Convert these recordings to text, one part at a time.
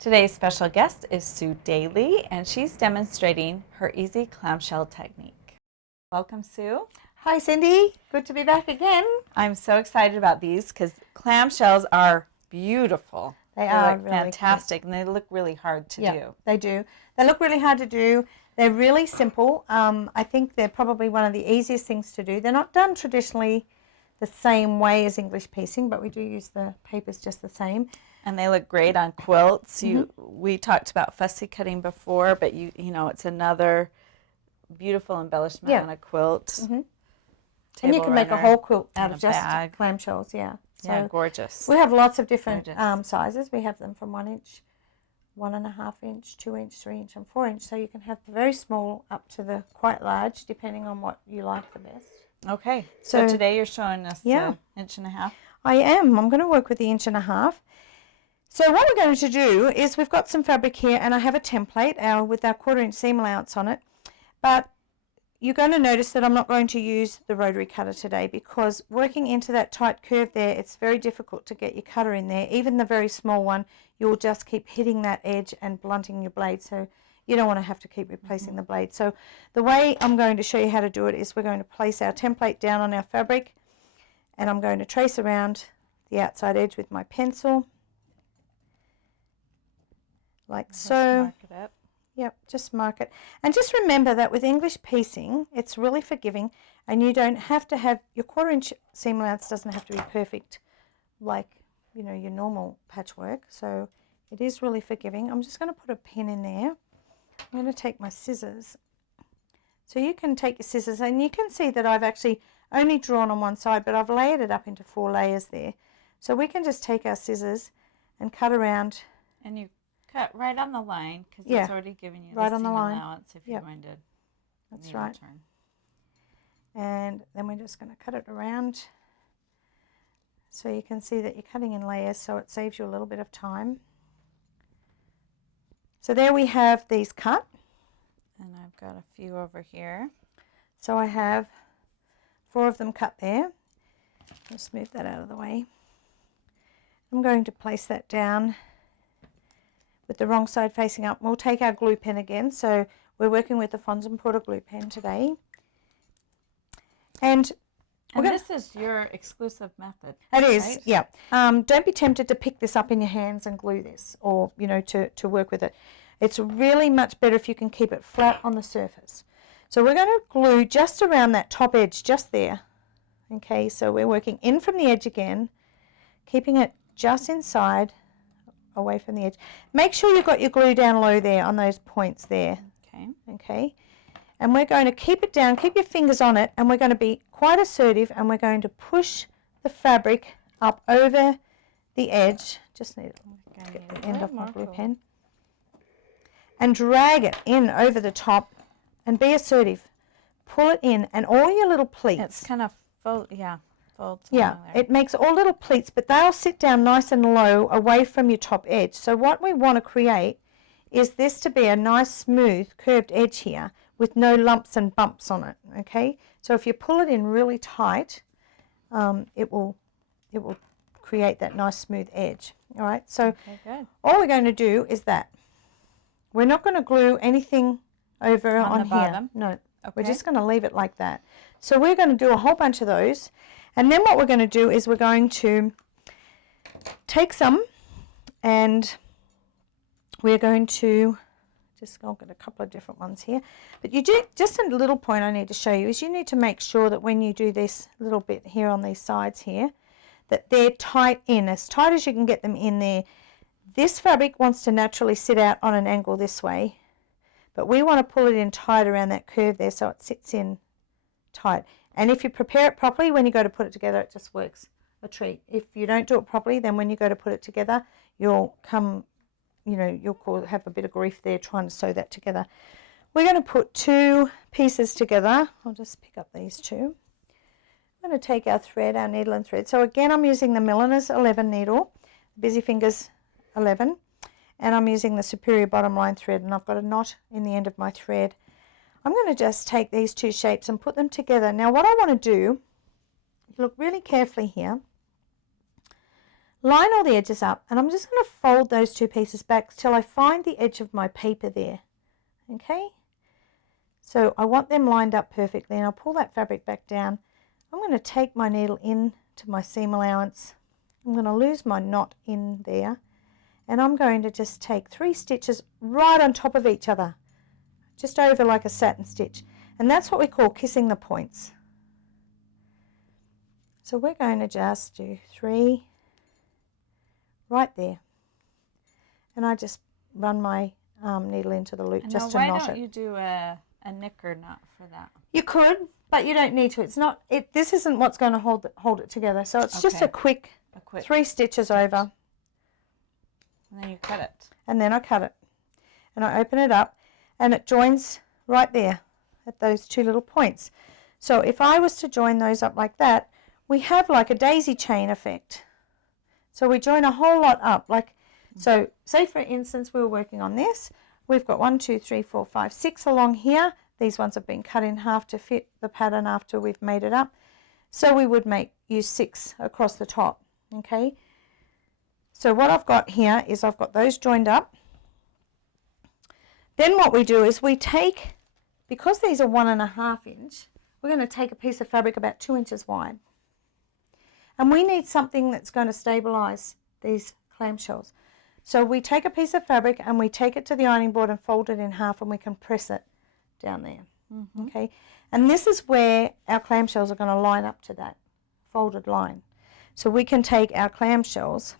Today's special guest is Sue Daley, and she's demonstrating her easy clamshell technique. Welcome, Sue. Hi, Cindy. Good to be back again. I'm so excited about these because clamshells are beautiful. They are look really fantastic, and they look really hard to do. They do. They look really hard to do. They're really simple. I think they're probably one of the easiest things to do. They're not done traditionally the same way as English piecing, but we do use the papers just the same. And they look great on quilts. We talked about fussy cutting before, but you know it's another beautiful embellishment on a quilt. And you can make a whole quilt out of just bag. clamshells, yeah. So yeah, gorgeous. we have lots of different sizes. We have them from 1 inch, 1.5 inch, 2 inch, 3 inch, and 4 inch. So you can have the very small up to the quite large, depending on what you like the best. Okay, so today you're showing us the 1.5 inch. I am. I'm going to work with the 1.5 inch. So what we're going to do is we've got some fabric here, and I have a template with our 1/4 inch seam allowance on it. But you're going to notice that I'm not going to use the rotary cutter today because working into that tight curve there, it's very difficult to get your cutter in there. Even the very small one, you'll just keep hitting that edge and blunting your blade. So you don't want to have to keep replacing the blade. So the way I'm going to show you how to do it is we're going to place our template down on our fabric, and I'm going to trace around the outside edge with my pencil. Like so. Mark it up. Yep, just mark it. And just remember that with English piecing, it's really forgiving, and you don't have to have, your 1/4 inch seam allowance doesn't have to be perfect like, you know, your normal patchwork. So it is really forgiving. I'm just going to put a pin in there. I'm going to take my scissors. So you can take your scissors, and you can see that I've actually only drawn on one side, but I've layered it up into 4 layers there. So we can just take our scissors and cut around. And you cut right on the line because it's already giving you right the on seam the line. allowance if you're going to. That's right. Turn. And then we're just going to cut it around. So you can see that you're cutting in layers, so it saves you a little bit of time. So there we have these cut. And I've got a few over here. So I have 4 of them cut there. Let's move that out of the way. I'm going to place that down with the wrong side facing up. We'll take our glue pen again. So we're working with the Fons and Porter glue pen today. And this is your exclusive method. It is, right? yeah. Don't be tempted to pick this up in your hands and glue this, or, you know, to work with it. It's really much better if you can keep it flat on the surface. So we're going to glue just around that top edge, just there. Okay, so we're working in from the edge again, keeping it just inside, away from the edge. Make sure you've got your glue down low there on those points there. Okay. And we're going to keep it down, keep your fingers on it, and we're going to be quite assertive, and we're going to push the fabric up over the edge. Just need to get the end off my glue pen. And drag it in over the top, and be assertive. Pull it in, and all your little pleats. It's kind of folds. Yeah, it makes all little pleats, but they'll sit down nice and low away from your top edge. So what we want to create is this to be a nice smooth curved edge here with no lumps and bumps on it. Okay, so if you pull it in really tight, it will create that nice smooth edge. All right, so all we're going to do is that. We're not going to glue anything over on the here. Bottom. No, we're just going to leave it like that. So we're going to do a whole bunch of those, and then what we're going to do is we're going to take some, and we're going to I'll get a couple of different ones here. But you do, just a little point I need to show you is you need to make sure that when you do this little bit here on these sides here, that they're tight in, as tight as you can get them in there. This fabric wants to naturally sit out on an angle this way, but we want to pull it in tight around that curve there so it sits in tight. And if you prepare it properly, when you go to put it together, it just works a treat. If you don't do it properly, then when you go to put it together, you'll come, you know, you'll have a bit of grief there trying to sew that together. We're going to put 2 pieces together. I'll just pick up these 2. I'm going to take our thread, our needle and thread. So again, I'm using the Milliner's 11 needle, Busy Fingers 11, and I'm using the Superior Bottom Line thread, and I've got a knot in the end of my thread. I'm going to just take these 2 shapes and put them together. Now what I want to do, look really carefully here, line all the edges up, and I'm just going to fold those two pieces back till I find the edge of my paper there. Okay, so I want them lined up perfectly, and I'll pull that fabric back down. I'm going to take my needle in to my seam allowance. I'm going to lose my knot in there, and I'm going to just take 3 stitches right on top of each other, just over like a satin stitch, and that's what we call kissing the points. So we're going to just do 3 right there, and I just run my needle into the loop just to knot it. Why don't you do a knicker knot for that? You could, but you don't need to. It's not. This isn't what's going to hold it together. So it's just a quick 3 stitches over, and then you cut it. And then I cut it, and I open it up, and it joins right there at those 2 little points. So if I was to join those up like that, we have like a daisy chain effect. So we join a whole lot up, like, so say for instance we were working on this. We've got 1, 2, 3, 4, 5, 6 along here. These ones have been cut in half to fit the pattern after we've made it up. So we would use 6 across the top, okay? So what I've got here is I've got those joined up. Then what we do is we take, because these are 1.5 inch, we're going to take a piece of fabric about 2 inches wide. And we need something that's going to stabilize these clamshells. So we take a piece of fabric and we take it to the ironing board and fold it in half, and we can press it down there. Okay, and this is where our clamshells are going to line up to that folded line. So we can take our clamshells.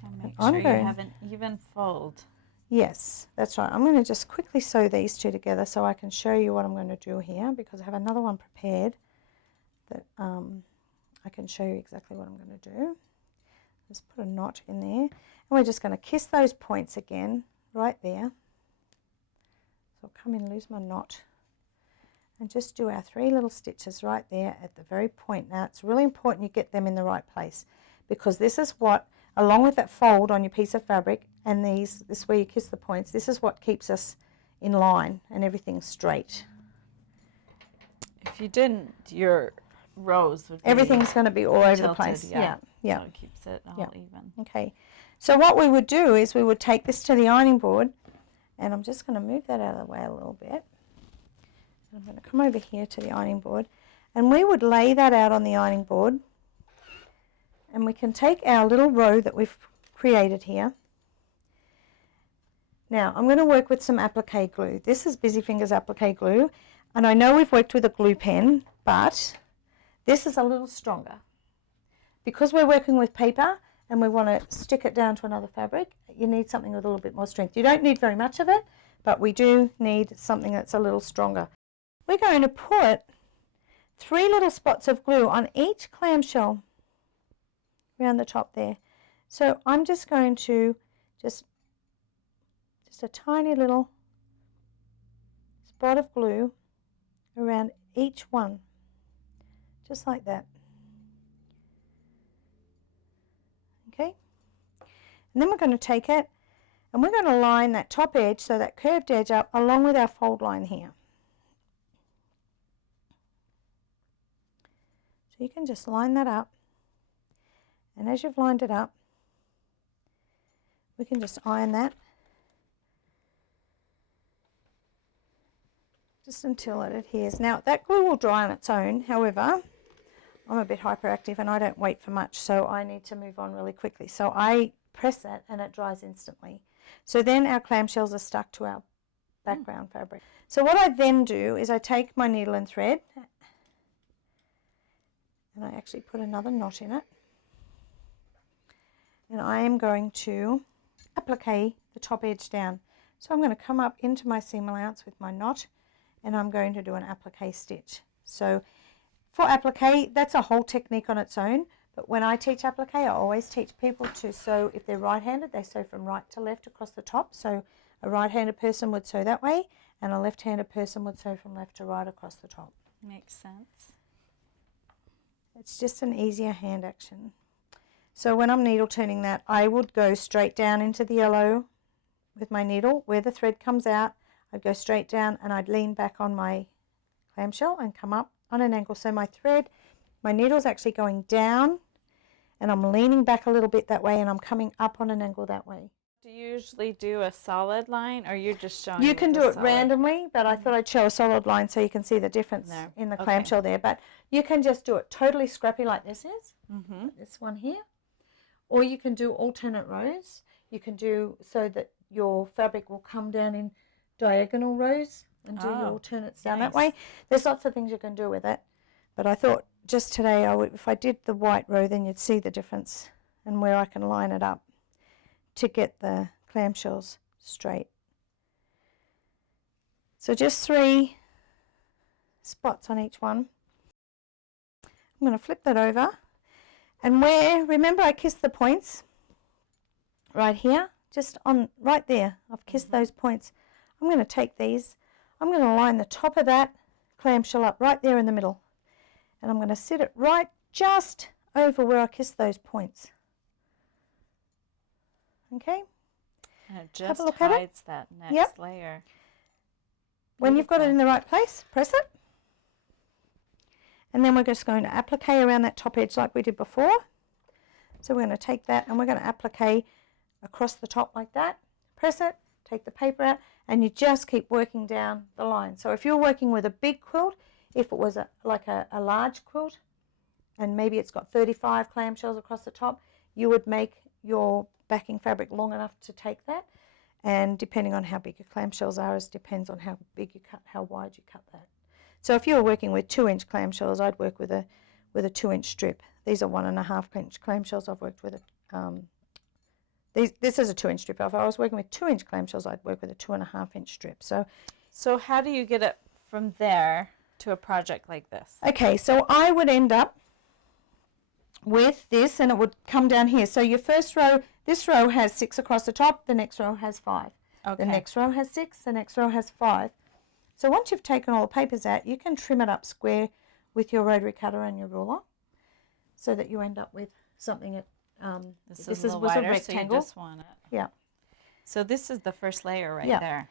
So make sure you have an even fold. Yes, that's right. I'm going to just quickly sew these 2 together so I can show you what I'm going to do here, because I have another one prepared that I can show you exactly what I'm going to do. Just put a knot in there, and we're just going to kiss those points again right there. So I'll come in, lose my knot, and just do our 3 little stitches right there at the very point. Now it's really important you get them in the right place, because this is what, along with that fold on your piece of fabric and this where you kiss the points, this is what keeps us in line and everything's straight. If you didn't, your rows would be everything's going to be all over tilted, the place. Yeah. Yeah. So it keeps it all even. Okay. So what we would do is we would take this to the ironing board, and I'm just going to move that out of the way a little bit. I'm going to come over here to the ironing board, and we would lay that out on the ironing board, and we can take our little row that we've created here. Now I'm going to work with some applique glue. This is Busy Fingers applique glue, and I know we've worked with a glue pen, but this is a little stronger. Because we're working with paper and we want to stick it down to another fabric, you need something with a little bit more strength. You don't need very much of it, but we do need something that's a little stronger. We're going to put 3 little spots of glue on each clamshell around the top there. So I'm just going to just a tiny little spot of glue around each one, just like that. Okay, and then we're going to take it and we're going to line that top edge, so that curved edge, up along with our fold line here. So you can just line that up, and as you've lined it up, we can just iron that just until it adheres. Now that glue will dry on its own, however I'm a bit hyperactive and I don't wait for much, so I need to move on really quickly. So I press it and it dries instantly. So then our clamshells are stuck to our background fabric. So what I then do is I take my needle and thread, and I actually put another knot in it, and I am going to applique the top edge down. So I'm going to come up into my seam allowance with my knot, and I'm going to do an applique stitch. So for applique, that's a whole technique on its own, but when I teach applique, I always teach people to sew, if they're right-handed, they sew from right to left across the top. So a right-handed person would sew that way, and a left-handed person would sew from left to right across the top. Makes sense. It's just an easier hand action. So when I'm needle turning that, I would go straight down into the yellow with my needle. Where the thread comes out, I'd go straight down and I'd lean back on my clamshell and come up on an angle. So my thread, my needle's actually going down, and I'm leaning back a little bit that way, and I'm coming up on an angle that way. Do you usually do a solid line, or you're just showing? You can do it randomly, but I thought I'd show a solid line so you can see the difference in the clamshell there. But you can just do it totally scrappy like this is, this one here, or you can do alternate rows. You can do so that your fabric will come down in diagonal rows and do your alternates down that way. There's lots of things you can do with it, but I thought just today if I did the white row, then you'd see the difference and where I can line it up to get the clamshells straight. So just 3 spots on each one. I'm going to flip that over, and remember I kissed the points right here, just on right there. I've kissed those points. I'm going to take these, I'm going to line the top of that clamshell up right there in the middle, and I'm going to sit it right just over where I kissed those points. Okay, and it just hides that next layer. When you've got it in the right place, press it, and then we're just going to applique around that top edge like we did before. So we're going to take that and we're going to applique across the top like that, press it, take the paper out, and you just keep working down the line. So if you're working with a big quilt, if it was like a large quilt, and maybe it's got 35 clamshells across the top, you would make your backing fabric long enough to take that, and depending on how big your clamshells are, it depends on how big you cut, how wide you cut that. So if you were working with 2-inch clamshells, I'd work with a 2-inch strip. These are 1.5-inch clamshells. I've worked with this is a 2-inch strip. If I was working with 2-inch clamshells, I'd work with a 2.5-inch strip. So how do you get it from there to a project like this? Okay, so I would end up with this, and it would come down here. So your first row, this row has 6 across the top, the next row has 5. The next row has 6, the next row has 5. So once you've taken all the papers out, you can trim it up square with your rotary cutter and your ruler, so that you end up with something that this was a rectangle. So you just want it. Yeah. So this is the first layer right there.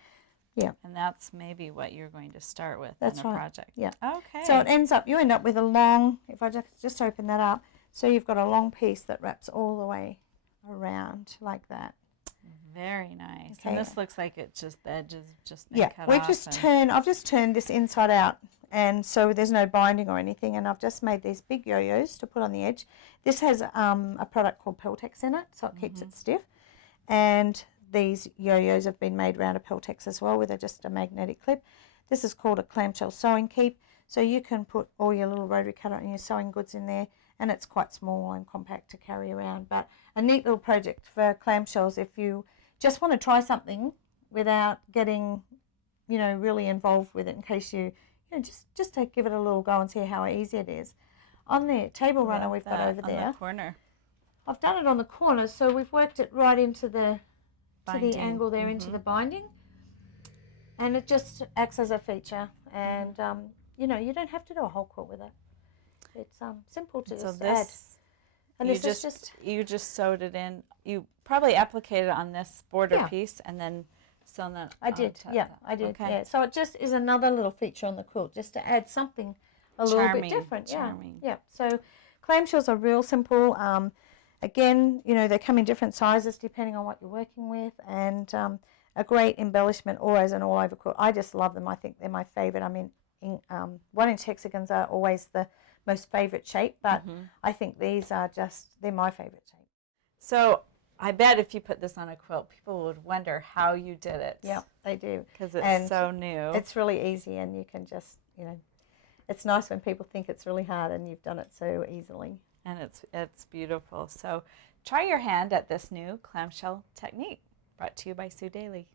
Yeah. And that's maybe what you're going to start with in a project. Yeah. Okay. So you end up with a long, if I just open that up, so you've got a long piece that wraps all the way around like that. Very nice. Okay. And this looks like it just, the edges just been cut off. I've just turned this inside out, and so there's no binding or anything, and I've just made these big yo-yos to put on the edge. This has a product called Peltex in it, so it keeps it stiff, and these yo-yos have been made around a Peltex as well with just a magnetic clip. This is called a clamshell sewing keep, so you can put all your little rotary cutter and your sewing goods in there, and it's quite small and compact to carry around, but a neat little project for clamshells if you just want to try something without getting, really involved with it, in case you just to give it a little go and see how easy it is. On the table runner we've got over there. On the corner. I've done it on the corner, so we've worked it right into the angle there, into the binding, and it just acts as a feature. And you don't have to do a whole quilt with it. It's simple to just add. And you just sewed it in. You probably appliqued it on this border piece and then sewn that. I did. Okay. Yeah. So it just is another little feature on the quilt, just to add something a little bit different. Charming. Yeah. So clamshells are real simple. Again, they come in different sizes depending on what you're working with, and a great embellishment or as an all-over quilt. I just love them. I think they're my favorite. I mean, 1-inch hexagons are always the most favorite shape, but I think these are they're my favorite shape. So I bet if you put this on a quilt, people would wonder how you did it. Yeah, they do. Because it's so new. It's really easy, and you can just, it's nice when people think it's really hard and you've done it so easily. And it's beautiful. So try your hand at this new clamshell technique, brought to you by Sue Daley.